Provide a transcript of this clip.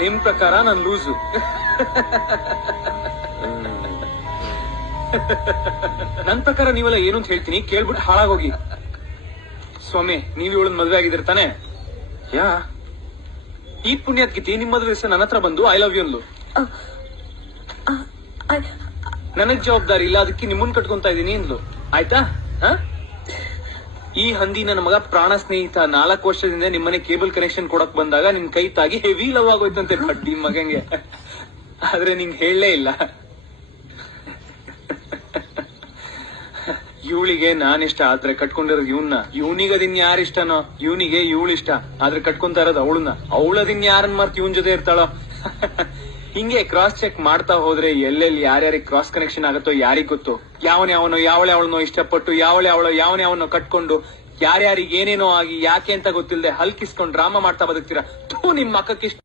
ನಿಮ್ ಪ್ರಕಾರ ನನ್ ಲೂಸು. ನನ್ ಪ್ರಕಾರ ನೀವೆಲ್ಲ ಏನು ಅಂತ ಹೇಳ್ತೀನಿ, ಕೇಳ್ಬಿಟ್ಟು ಹಾಳಾಗೋಗಿ. ಸ್ವಾಮಿ, ನೀವ್ ಇವಳನ್ ಮದ್ವೆ ಆಗಿದ್ದೀರ ತಾನೆ? ಯಾ ಈ ಪುಣ್ಯಾತ್ಕಿತಿ ನಿಮ್ ಮದ್ವೆ ದಿವಸ ನನ್ನ ಹತ್ರ ಬಂದು ಐ ಲವ್ ಯು ಅಂದ್ಲು. ನನಗ್ ಜವಾಬ್ದಾರಿ ಇಲ್ಲ, ಅದಕ್ಕೆ ನಿಮ್ಮನ್ ಕಟ್ಕೊಂತ ಇದೀನಿ ಅಂದ್ಲು. ಆಯ್ತಾ? ಈ ಹಂದಿ ನನ್ನ ಮಗ ಪ್ರಾಣ ಸ್ನೇಹಿತ 4 ವರ್ಷದಿಂದ ನಿಮ್ಮನೆ ಕೇಬಲ್ ಕನೆಕ್ಷನ್ ಕೊಡಕ್ ಬಂದಾಗ ನಿನ್ ಕೈ ತಾಗಿ ಹೆವಿ ಲವ್ ಆಗೋಯ್ತಂತೆ ಬಡ್ಡಿ ಮಗಂಗೆ. ಆದ್ರೆ ನಿಂಗ್ ಹೇಳಲೇ ಇಲ್ಲ. ಇವಳಿಗೆ ನಾನಿಷ್ಟ, ಆದ್ರೆ ಕಟ್ಕೊಂಡಿರೋದು ಇವನ್ನ. ಇವನಿಗೆ ಅದಿನ್ ಯಾರ ಇಷ್ಟನೋ, ಇವನಿಗೆ ಇವಳು ಇಷ್ಟ, ಆದ್ರೆ ಕಟ್ಕೊಂತ ಇರೋದು ಅವಳನ್ನ. ಅವಳದಿನ್ ಯಾರನ್ ಮರ್ತ್ ಇವನ್ ಜೊತೆ ಇರ್ತಾಳೋ. ಹಿಂಗೆ ಕ್ರಾಸ್ ಚೆಕ್ ಮಾಡ್ತಾ ಹೋದ್ರೆ ಎಲ್ಲೆಲ್ಲಿ ಯಾರ್ಯಾರಿಗೆ ಕ್ರಾಸ್ ಕನೆಕ್ಷನ್ ಆಗತ್ತೋ ಯಾರಿಗ್ ಗೊತ್ತು. ಯಾವನೋ ಯಾವಳನೋ ಇಷ್ಟಪಟ್ಟು ಯಾವನೋ ಕಟ್ಕೊಂಡು ಯಾರ್ಯಾರಿಗೆ ಏನೇನೋ ಆಗಿ ಯಾಕೆ ಅಂತ ಗೊತ್ತಿಲ್ಲದೆ ಹಲ್ಕಿಸ್ಕೊಂಡು ಡ್ರಾಮಾ ಮಾಡ್ತಾ ಬದುಕ್ತೀರಾ. ನಿಮ್ ಮಕ್ಕಕ್ಕಿಷ್ಟ